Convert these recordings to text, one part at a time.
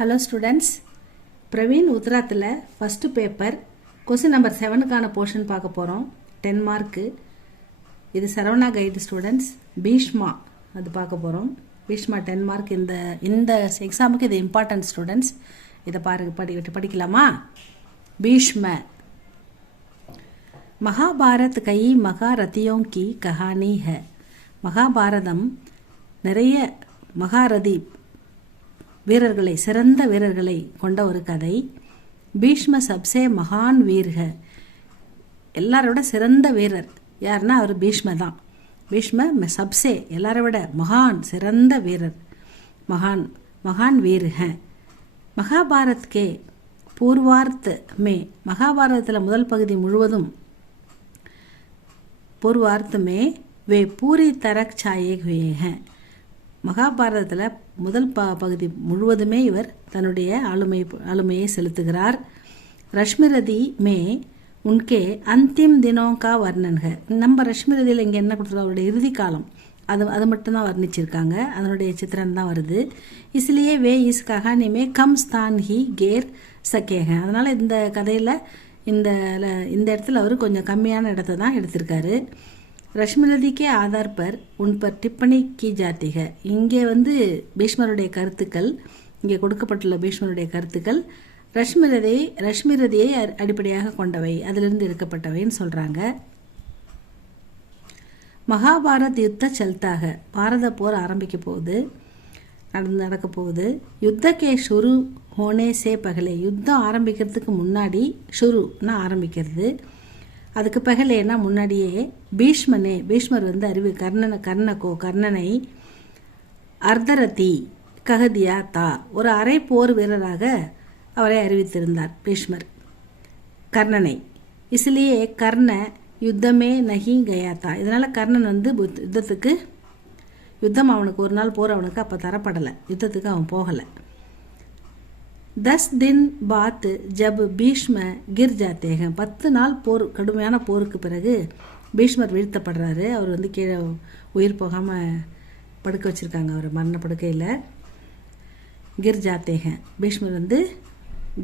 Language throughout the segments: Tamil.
ஹலோ ஸ்டூடெண்ட்ஸ், பிரவீன் உத்ராத்தில் ஃபஸ்ட்டு பேப்பர் கொஸ்டின் நம்பர் 7க்கான போர்ஷன் பார்க்க போகிறோம். 10 மார்க்கு. இது சரவணா கைடு ஸ்டூடெண்ட்ஸ். பீஷ்மா அது பார்க்க போகிறோம். பீஷ்மா 10 மார்க். இந்த எக்ஸாமுக்கு இது இம்பார்ட்டன்ட் ஸ்டூடெண்ட்ஸ். இதை படிக்கலாமா? பீஷ்ம. மகாபாரத் கை மகாரதியோं की कहानी है. மகாபாரதம் நிறைய மகாரதி வீரர்களை, சிறந்த வீரர்களை கொண்ட ஒரு கதை. பீஷ்ம சப்சே மகான் வீர்க. எல்லாரோட சிறந்த வீரர் யாருன்னா அவர் பீஷ்ம தான். பீஷ்ம சப்சே எல்லாரை விட மகான், சிறந்த வீரர். மகான் வீர்க. மகாபாரத் கே பூர்வார்த் மே. மகாபாரதத்தில் முதல் பகுதி முழுவதும் पूर्वार्थ में वे पूरी तरह छाए हुए हैं. மகாபாரதத்தில் முதல் பகுதி முழுவதுமே இவர் தன்னுடைய ஆளுமையை செலுத்துகிறார். ரஷ்மிரதி மே உன்கே அந்திம் தினோं का वर्णन है. நம்ம ரஷ்மிரதியில் இங்கே என்ன கொடுத்துருக்கோம், அவருடைய இறுதி காலம், அது மட்டும்தான் வர்ணிச்சிருக்காங்க. அதனுடைய சித்திரம் தான் வருது. इसलिए वे इस कहानी में कम स्थान ही घेर सके हैं. அதனால் இந்த கதையில் இந்த இடத்துல அவர் கொஞ்சம் கம்மியான இடத்த தான் எடுத்திருக்காரு. ரஷ்மிரதி கே ஆதார் பர் உன் பர் டிப்பணி கி ஜாத்தி ஹை. இங்கே பீஷ்மருடைய கருத்துக்கள், இங்கே கொடுக்கப்பட்டுள்ள பீஷ்மருடைய கருத்துக்கள் ரஷ்மிரதியை அடிப்படையாக கொண்டவை, அதிலிருந்து எடுக்கப்பட்டவைன்னு சொல்கிறாங்க. மகாபாரத் யுத்த சல்தாக. பாரத போர் ஆரம்பிக்க போகுது, நடக்க போகுது. யுத்தக்கே ஷுரு ஹோனே சே பகலே. யுத்தம் ஆரம்பிக்கிறதுக்கு முன்னாடி, ஷுருன்னா ஆரம்பிக்கிறது, அதுக்கு பகலேன்னா முன்னாடியே பீஷ்மர் கர்ணனை அர்த்தரதி ககதியா தா, ஒரு அரை போர் வீரராக அவரை அறிவித்திருந்தார் பீஷ்மர் கர்ணனை. இஸ்லியே கர்ண யுத்தமே நகி கயா தா. இதனால் கர்ணன் யுத்தம் அவனுக்கு ஒரு நாள் போர் அவனுக்கு அப்போ தரப்படலை, யுத்தத்துக்கு அவன் போகலை. 10 दिन बाद जब பீஷ்ம गिर जाते हैं. 10 நாள் போர், கடுமையான போருக்கு பிறகு பீஷ்மர் வீழ்த்தப்படுறாரு. அவர் கீழே உயிர் போகாமல் படுக்க வச்சுருக்காங்க, அவர் மரண படுக்கையில். गिर जाते हैं. பீஷ்மர்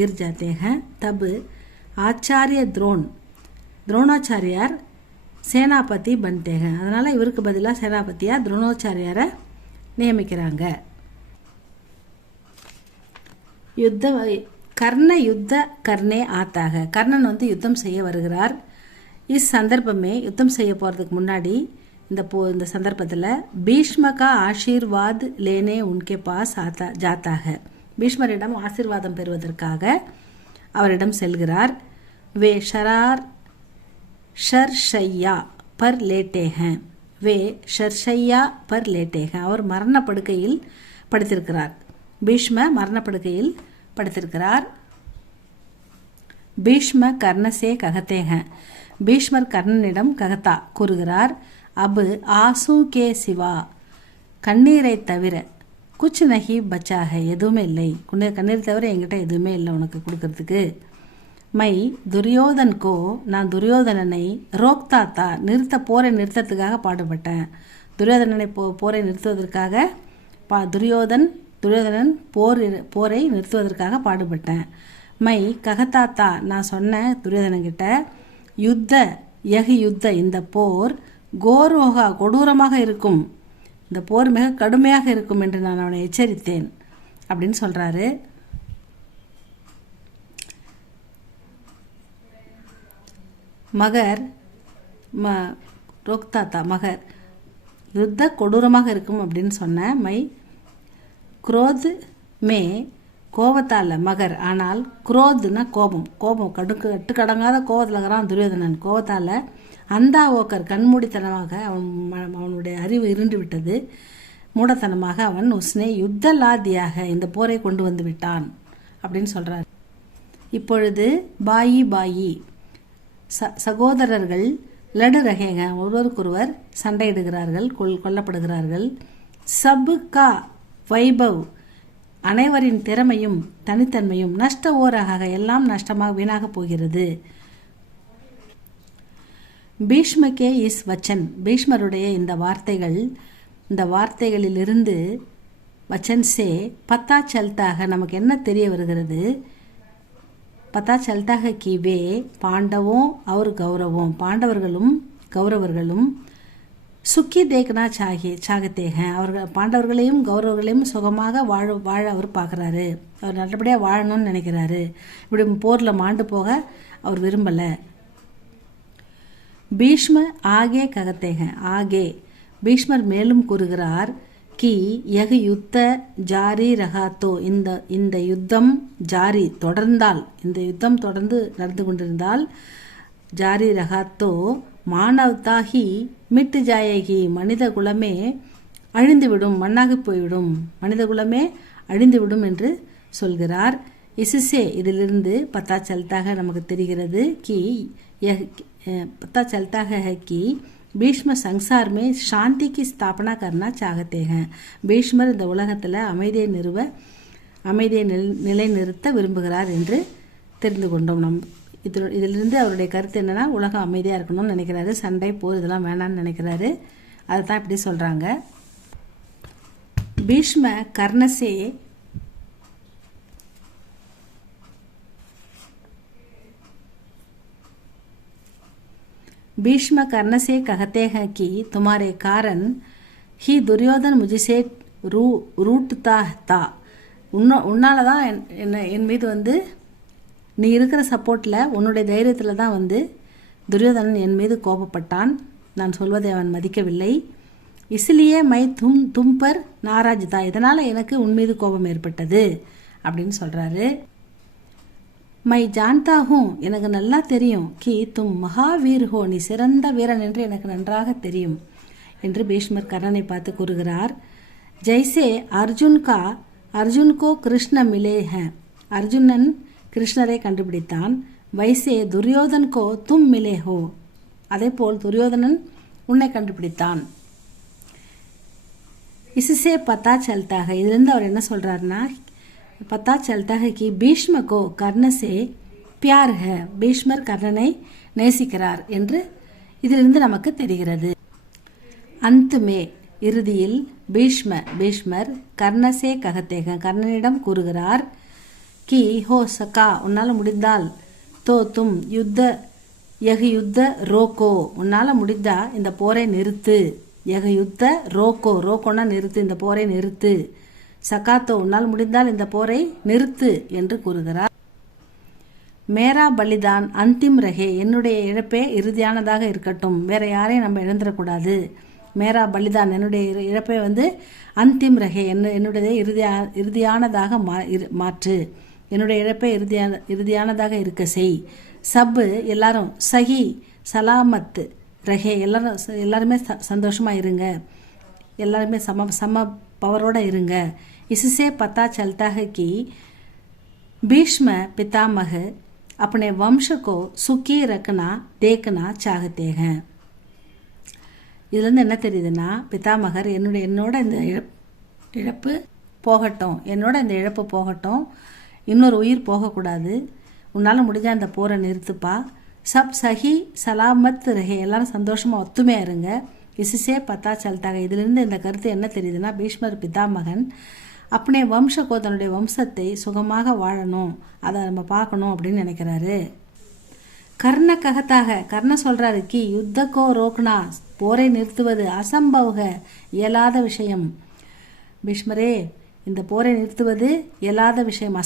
गिर जाते हैं. तब ஆச்சாரிய துரோணாச்சாரியார் சேனாபதி பன்தே हैं. அதனால் இவருக்கு பதிலாக சேனாபதியாக துரோணாச்சாரியாரை நியமிக்கிறாங்க. கர்ண யுத்த கர்ணே ஆத்தாக. கர்ணன் யுத்தம் செய்ய வருகிறார். சந்தர்ப்பமே யுத்தம் செய்ய போகிறதுக்கு முன்னாடி இந்த சந்தர்ப்பத்தில் பீஷ்மகா ஆசீர்வாத் லேனே உன்கே பாஸ் ஜாத்தாக. பீஷ்மரிடம் ஆசீர்வாதம் பெறுவதற்காக அவரிடம் செல்கிறார். வே ஷர்ஷையா பர் லேட்டே ஹேன். வே ஷர்ஷையா பர் லேட்டே ஹேன். அவர் மரணப்படுக்கையில் படுத்திருக்கிறார். பீஷ்ம மரணப்படுக்கையில் படுத்திருக்கிறார். பீஷ்ம கர்ணசே ககத்தே ஹேன். பீஷ்மர் கர்ணனிடம் ககத்தா கூறுகிறார். அபு ஆசு கே சிவா. கண்ணீரை தவிர குச் நஹி பச்சா ஹை. எதுவுமே இல்லை, கண்ணீர் தவிர என்கிட்ட எதுவுமே இல்லை உனக்கு கொடுக்கறதுக்கு. மை துரியோதன்கோ. நான் துரியோதனனை ரோக்தாத்தா. போரை நிறுத்தத்துக்காக பாடுபட்டேன். துரியோதனனை போரை நிறுத்துவதற்காக துரியோதனன் போரை நிறுத்துவதற்காக பாடுபட்டேன். மை ககதாத்தா. நான் சொன்னேன் துரியோதனன்கிட்ட, யுத்த இந்த போர் கோரோகா கொடூரமாக இருக்கும், இந்த போர் மிக கடுமையாக இருக்கும் என்று நான் அவனை எச்சரித்தேன் அப்படின்னு சொல்கிறாரு. மகர் யுத்த கொடூரமாக இருக்கும் அப்படின்னு சொன்னேன். மை குரோத் மே கோபத்தால் மகர். ஆனால் குரோத்னா கோபம் கட்டுக்கடங்காத கோபத்தில் இருக்கிறான் துரியோதனன். கோபத்தால் அந்தா ஓக்கர் கண்மூடித்தனமாக அவனுடைய அறிவு இருண்டு விட்டது. மூடத்தனமாக அவன் உஸ்னே யுத்த லாதியாக இந்த போரை கொண்டு வந்து விட்டான் அப்படின்னு சொல்கிறார். இப்பொழுது பாயி சகோதரர்கள் லடு ரகேங்க, ஒருவருக்கொருவர் சண்டையிடுகிறார்கள், கொல்லப்படுகிறார்கள். சபுகா வைபவ். அனைவரின் திறமையும் தனித்தன்மையும் நஷ்ட ஓராக எல்லாம் நஷ்டமாக வீணாக போகிறது. பீஷ்மகே வச்சன். பீஷ்மருடைய இந்த வார்த்தைகளிலிருந்து वचन से पता चलता है நமக்கு என்ன தெரிய வருகிறது पता चलता है कि वे पांडवों और गौरवों பாண்டவர்களும் கௌரவர்களும் சுக்கி தேக்கனா சாகத்தே அவர்கள் பாண்டவர்களையும் கௌரவர்களையும் சுகமாக வாழ அவர் பார்க்குறாரு. அவர் நல்லபடியாக வாழணும்னு நினைக்கிறாரு. இப்படி போரில் மாண்டு போக அவர் விரும்பலை. பீஷ்ம ஆகே ககத்தே ஆகே பீஷ்மர் மேலும் கூறுகிறார் कि यह युद्ध जारी रहा तो இந்த யுத்தம் ஜாரி தொடர்ந்தால் இந்த யுத்தம் தொடர்ந்து நடந்து கொண்டிருந்தால் ஜாரி ரஹா தோ மானவதா ஹி மிட் ஜாயேகி மனித குலமே அழிந்துவிடும் மண்ணாகி போய்விடும் மனித குலமே அழிந்துவிடும் என்று சொல்கிறார். இசுசே இதிலிருந்து பத்தா சல்தாக நமக்கு தெரிகிறது कि पता चलता है कि பீஷ்ம संसार में शांति की स्थापना करना चाहते हैं. பீஷ்மர் இந்த உலகத்தில் அமைதியை நிலைநிறுத்த விரும்புகிறார் என்று தெரிந்து கொண்டோம். இதிலிருந்து அவருடைய கருத்து என்னன்னா உலகம் அமைதியாக இருக்கணும்னு நினைக்கிறாரு. சண்டை போர் இதெல்லாம் வேணான்னு நினைக்கிறாரு. அதை தான் இப்படி சொல்கிறாங்க. பீஷ்ம கர்ணசே भीष्म कर्ण से कहते हैं कि तुम्हारे कारण ही दुर्योधन मुझसे रूटता था. உன்னால தான் என் மீது நீ இருக்கிற சப்போர்ட்டில் உன்னுடைய தைரியத்தில் தான் துரியோதனன் என் மீது கோபப்பட்டான். நான் சொல்வதை அவன் மதிக்கவில்லை. இஸ்லியே மை தும் பர் நாராஜ் தா இதனால் எனக்கு உன் மீது கோபம் ஏற்பட்டது அப்படின்னு சொல்கிறாரு. மை ஜான்தா ஹூ எனக்கு நல்லா தெரியும் கி தும் மகாவீர் ஹோ நீ சிறந்த வீரன் என்று எனக்கு நன்றாக தெரியும் என்று பீஷ்மர் கர்ணனை பார்த்து கூறுகிறார். ஜெய்சே அர்ஜுன் கோ கிருஷ்ண மிலே ஹே அர்ஜுனன் கிருஷ்ணரை கண்டுபிடித்தான். வைசே துரியோதன் கோ தும் மிலே ஹோ அதே போல் துரியோதனன் உன்னை கண்டுபிடித்தான். இசுசே பத்தா சல்தாக இதிலிருந்து அவர் என்ன சொல்றாருன்னா पता चलता है कि भीष्म को कर्ण से प्यार है பீஷ்மர் கர்ணனை நேசிக்கிறார் என்று இதிலிருந்து நமக்கு தெரிகிறது. அந்தமே இறுதியில் பீஷ்மர் கர்ணசே ககத்தேக கர்ணனிடம் கூறுகிறார் கி ஹோ சகா உன்னால் முடிந்தால் தோ தும் யுத்த ரோக்கோ உன்னால் முடிந்தா இந்த போரை நிறுத்து. யுத்த ரோக்கோனா நிறுத்து இந்த போரை நிறுத்து. சகாத்தோ உன்னால் முடிந்தால் இந்த போரை நிறுத்து என்று கூறுகிறார். மேரா பலிதான் அந்திம் ரஹே என்னுடைய இழப்பே இறுதியானதாக இருக்கட்டும். வேற யாரையும் நம்ம இழந்துடக்கூடாது. மேரா பலிதான் என்னுடைய இழப்பை அந்திம் ரஹே என்னுடைய இறுதியானதாக மாற்று. என்னுடைய இழப்பை இறுதியானதாக இருக்க செய். சப்பு எல்லாரும் சஹி சலாமத் ரஹே எல்லாருமே சந்தோஷமா இருங்க. எல்லாருமே சம பவரோட இருங்க. इससे पता चलता है कि भीष्म पितामह अपने वंश को सुखी रखना देखना चाहते हैं. இதுலேருந்து என்ன தெரியுதுன்னா பிதாமகர் என்னோட இந்த இழப்பு போகட்டும் இன்னொரு உயிர் போகக்கூடாது. உன்னால் முடிஞ்சால் அந்த போரை நிறுத்துப்பா. சப் சஹி சலாமத் ரஹே எல்லாரும் சந்தோஷமாக ஒத்துமையாக இருங்க. இசுசே பத்தா சல்தாக இதிலிருந்து இந்த கருத்து என்ன தெரியுதுன்னா பீஷ்மர் பிதாமகன் அப்படியே வம்சக்கோ தன்னுடைய வம்சத்தை சுகமாக வாழணும் அதை நம்ம பார்க்கணும் அப்படின்னு நினைக்கிறாரு. கர்ண ககத்தாக கர்ண சொல்றாரு கி யுத்தக்கோ ரோக்னா போரை நிறுத்துவது அசம்பவக இயலாத விஷயம். பீஷ்மரே இந்த போரை நிறுத்துவது இயலாத விஷயம்.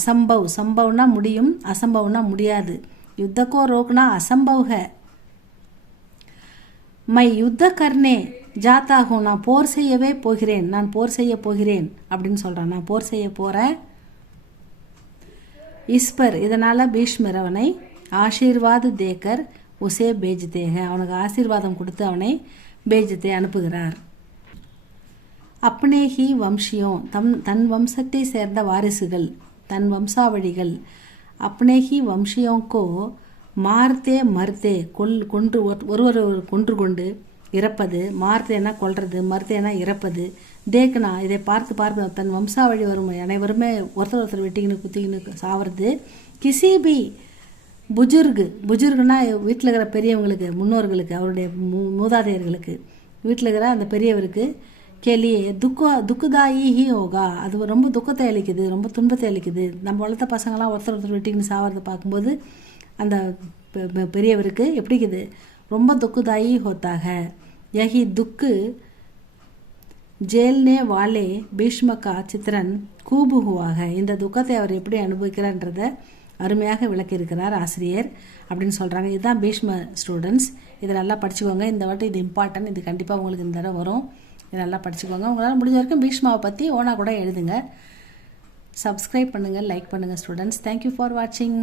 சம்பவ்னா முடியும், அசம்பவ்னா முடியாது. யுத்தக்கோ ரோக்னா அசம்பவக. மை யுத்த கர்ணே ஜாத்தாகும் நான் போர் செய்ய போகிறேன் அப்படின்னு சொல்றான். நான் போர் செய்ய போறேன். இஸ்பர் இதனால பீஷ்மர் அவனை ஆசீர்வாத தேக்கர் உசே பேஜ்தேக அவனுக்கு ஆசீர்வாதம் கொடுத்து அவனை பேஜ்தே அனுப்புகிறார். அப்னேஹி வம்சியோம் தன் வம்சத்தை சேர்ந்த வாரிசுகள் தன் வம்சாவழிகள் அப்னேஹி வம்சியோங்கோ மார்த்தே மர்த்தே கொன்று ஒருவர் கொன்று கொண்டு இறப்பது. மார்த்தேனா கொல்றது, மர்த்தேனா இறப்பது. தேக்கனா இதை பார்த்து தன் வம்சாவழி வரும் அனைவருமே ஒருத்தர் வெட்டிக்கின்னு குத்திக்கின்னு சாவறது. கிசிபி புஜுர்குனா வீட்டில் இருக்கிற பெரியவங்களுக்கு முன்னோர்களுக்கு அவருடைய மூதாதையர்களுக்கு வீட்டில் இருக்கிற அந்த பெரியவருக்கு के लिए துக்கதாயி ஹி ஹோகா, அது ரொம்ப துக்கத்தை அளிக்குது, ரொம்ப துன்பத்தை அளிக்குது. நம்ம வளர்த்த பசங்களாம் ஒருத்தர் வெட்டின்னு சாவறதை பார்க்கும்போது அந்த பெரியவருக்கு எப்படி இருக்குது, ரொம்ப துக்கதாயி ஹோத்தாக. யஹி துக்கு ஜேல்னே வாலே பீஷ்ம கா சித்திரன் கூபு ஹுவாக. இந்த துக்கத்தை அவர் எப்படி அனுபவிக்கிறார்ன்றத அருமையாக விளக்கியிருக்கிறார் ஆசிரியர் அப்படின்னு சொல்கிறாங்க. இதுதான் பீஷ்ம ஸ்டூடெண்ட்ஸ். இதை நல்லா படிச்சுக்கோங்க. இந்த வாட்டி இது இம்பார்ட்டன்ட், இது கண்டிப்பாக உங்களுக்கு இந்த தடவை வரும். இதை நல்லா படிச்சுக்கோங்க. உங்களால் முடிஞ்ச வரைக்கும் பீஷ்மாவை பற்றி ஓனா கூட எழுதுங்க. சப்ஸ்கிரைப் பண்ணுங்கள், லைக் பண்ணுங்கள் ஸ்டூடெண்ட்ஸ். தேங்க்யூ ஃபார் வாட்சிங்.